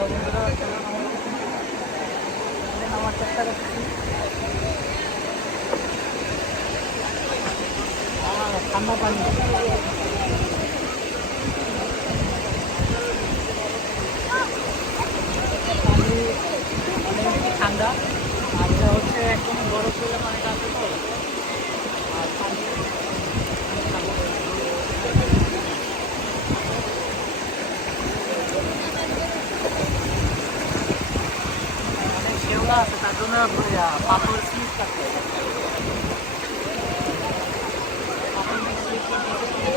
বন্ধুরা নামার চেষ্টা করছি। ঠান্ডা পানি অনেক ঠান্ডা, আর এটা হচ্ছে একদম বরফ হলে পানিটা আছে তো, আর পানি অনেক শেওলা আছে, তার জন্য পাথর স্লিপ থাকতে পাথর স্লিপ করতে